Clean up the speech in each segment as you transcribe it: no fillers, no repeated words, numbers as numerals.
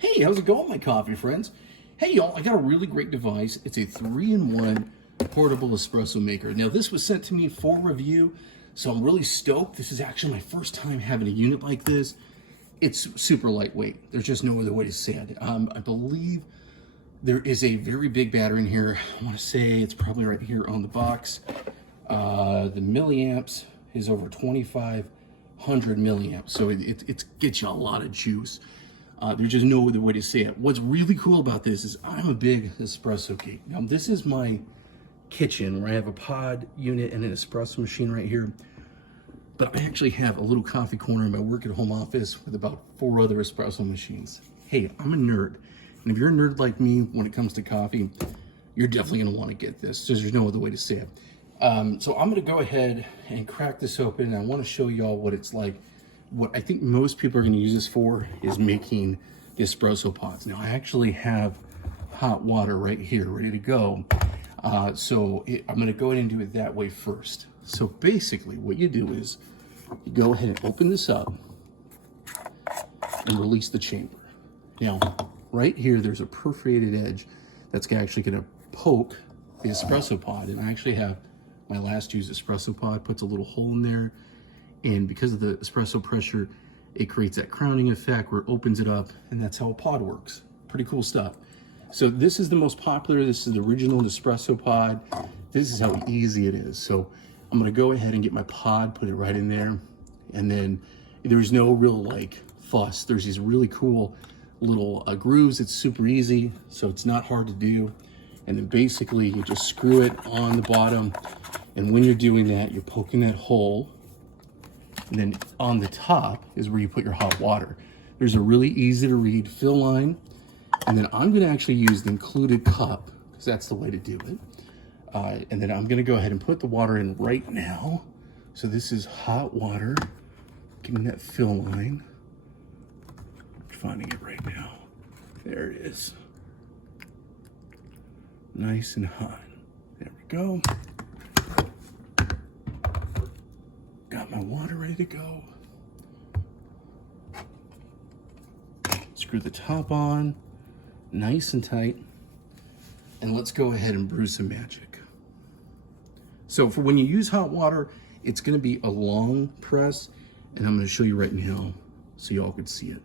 Hey, how's it going, my coffee friends? Hey, y'all, I got a really great device. It's a 3-in-1 portable espresso maker. Now, this was sent to me for review, so I'm really stoked. This is actually my first time having a unit like this. It's super lightweight. There's just no other way to say it. I believe there is a very big battery in here. I want to say it's probably right here on the box. The milliamps is over 2,500 milliamps, so it gets you a lot of juice. There's just no other way to say it. What's really cool about this is I'm a big espresso geek. Now, this is my kitchen where I have a pod unit and an espresso machine right here. But I actually have a little coffee corner in my work at home office with about 4 other espresso machines. Hey, I'm a nerd. And if you're a nerd like me when it comes to coffee, you're definitely gonna wanna get this. There's no other way to say it. So I'm gonna go ahead and crack this open, and I wanna show y'all what it's like. What I think most people are going to use this for is making the espresso pods. Now, I actually have hot water right here ready to go. I'm going to go ahead and do it that way first. So basically what you do is you go ahead and open this up and release the chamber. Now, right here, there's a perforated edge that's actually going to poke the espresso pod. And I actually have my last used espresso pod, puts a little hole in there. And because of the espresso pressure, it creates that crowning effect where it opens it up, and that's how a pod works. Pretty cool stuff. So this is the most popular. This is the original espresso pod. This is how easy it is. So I'm gonna go ahead and get my pod, put it right in there, and then there's no real like fuss. There's these really cool little grooves. It's super easy, so it's not hard to do. And then basically you just screw it on the bottom, and when you're doing that, you're poking that hole. And then on the top is where you put your hot water. There's a really easy to read fill line. And then I'm gonna actually use the included cup because that's the way to do it. And then I'm gonna go ahead and put the water in right now. So this is hot water, getting that fill line. Finding it right now. There it is. Nice and hot. There we go. Got my water ready to go. Screw the top on, nice and tight. And let's go ahead and brew some magic. So for when you use hot water, it's gonna be a long press, and I'm gonna show you right now so y'all can see it.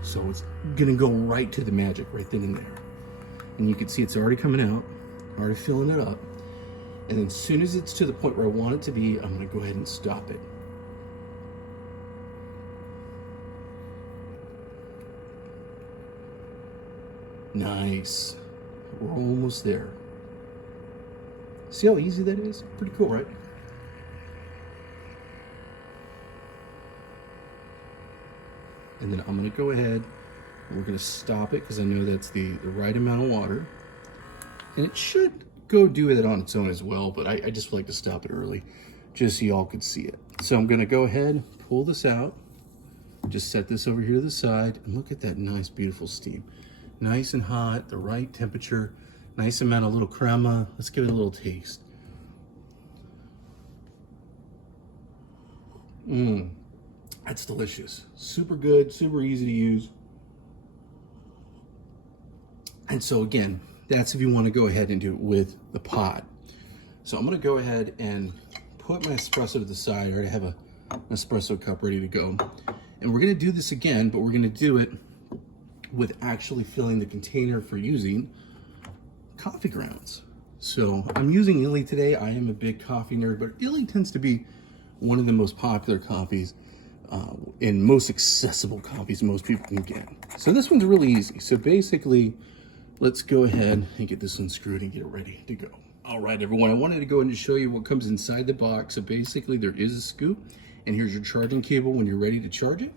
So it's gonna go right to the magic right then and there. And you can see it's already coming out. Already filling it up. And then as soon as it's to the point where I want it to be, I'm gonna go ahead and stop it. Nice. We're almost there. See how easy that is? Pretty cool, right? And then I'm gonna go ahead and we're gonna stop it because I know that's the right amount of water. And it should go do it on its own as well, but I just like to stop it early just so y'all could see it. So I'm gonna go ahead, pull this out, just set this over here to the side, and look at that nice, beautiful steam. Nice and hot, the right temperature, nice amount of little crema. Let's give it a little taste. That's delicious. Super good, super easy to use. And so again, that's if you want to go ahead and do it with the pod. So I'm going to go ahead and put my espresso to the side. I already have an espresso cup ready to go. And we're going to do this again, but we're going to do it with actually filling the container for using coffee grounds. So I'm using Illy today. I am a big coffee nerd, but Illy tends to be one of the most popular coffees and most accessible coffees most people can get. So this one's really easy. So basically, let's go ahead and get this unscrewed and get it ready to go. All right, everyone, I wanted to go ahead and show you what comes inside the box. So basically there is a scoop, and here's your charging cable when you're ready to charge it.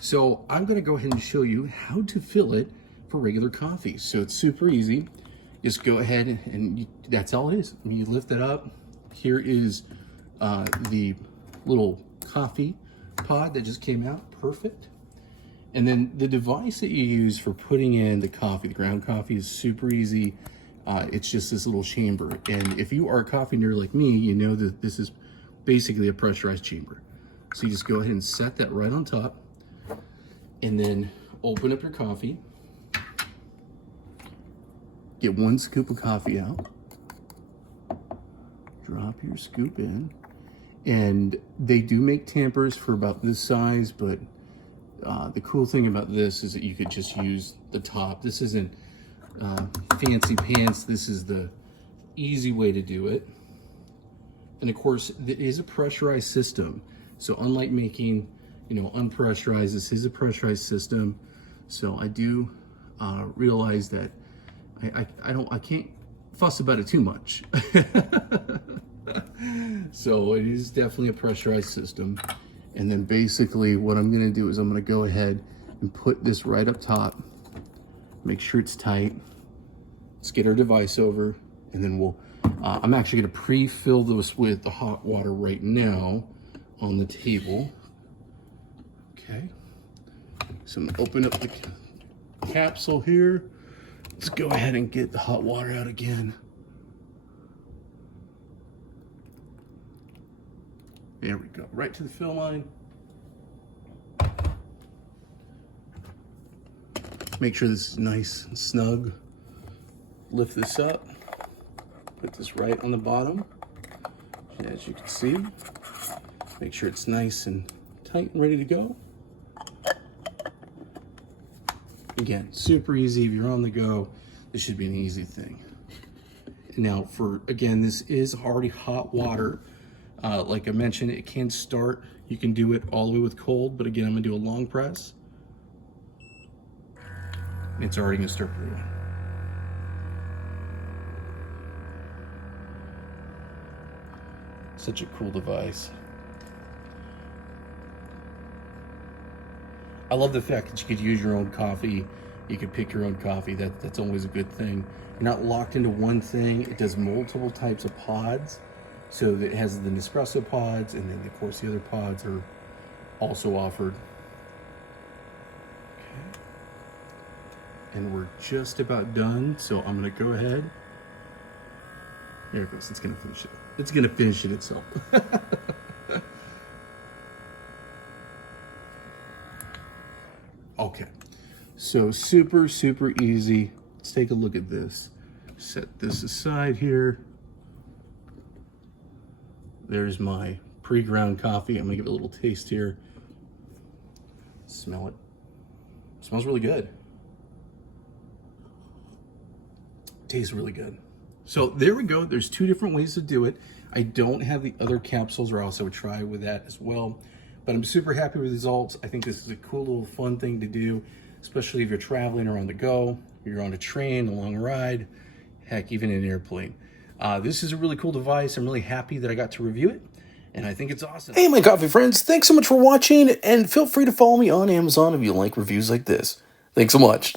So I'm gonna go ahead and show you how to fill it for regular coffee. So it's super easy. Just go ahead and that's all it is. I mean, you lift it up. Here is the little coffee pod that just came out, perfect. And then the device that you use for putting in the coffee, the ground coffee, is super easy. It's just this little chamber. And if you are a coffee nerd like me, you know that this is basically a pressurized chamber. So you just go ahead and set that right on top, and then open up your coffee. Get 1 scoop of coffee out. Drop your scoop in. And they do make tampers for about this size, but the cool thing about this is that you could just use the top. This isn't fancy pants. This is the easy way to do it. And of course, it is a pressurized system. So unlike making, unpressurized, this is a pressurized system. So I do realize that I can't fuss about it too much. So it is definitely a pressurized system. And then basically what I'm gonna do is I'm gonna go ahead and put this right up top, make sure it's tight. Let's get our device over, and then I'm actually gonna pre-fill this with the hot water right now on the table. Okay, so I'm gonna open up the capsule here. Let's go ahead and get the hot water out again. There we go, right to the fill line. Make sure this is nice and snug. Lift this up, put this right on the bottom. And as you can see, make sure it's nice and tight and ready to go. Again, super easy. If you're on the go, this should be an easy thing. Now again, this is already hot water. Like I mentioned, it can start, you can do it all the way with cold, but again, I'm gonna do a long press. It's already gonna start brewing. Such a cool device. I love the fact that you could use your own coffee. You could pick your own coffee. That's always a good thing. You're not locked into one thing. It does multiple types of pods. So it has the Nespresso pods, and then of course the other pods are also offered. Okay. And we're just about done. So I'm gonna go ahead. There it goes, it's gonna finish it. It's gonna finish it itself. Okay, so super easy. Let's take a look at this. Set this aside here. There's my pre-ground coffee. I'm gonna give it a little taste here. Smell it. It smells really good. Tastes really good. So there we go. There's 2 different ways to do it. I don't have the other capsules, or else I would try with that as well. But I'm super happy with the results. I think this is a cool little fun thing to do, especially if you're traveling or on the go, you're on a train, a long ride, heck, even in an airplane. This is a really cool device. I'm really happy that I got to review it, and I think it's awesome. Hey, my coffee friends, thanks so much for watching, and feel free to follow me on Amazon if you like reviews like this. Thanks so much.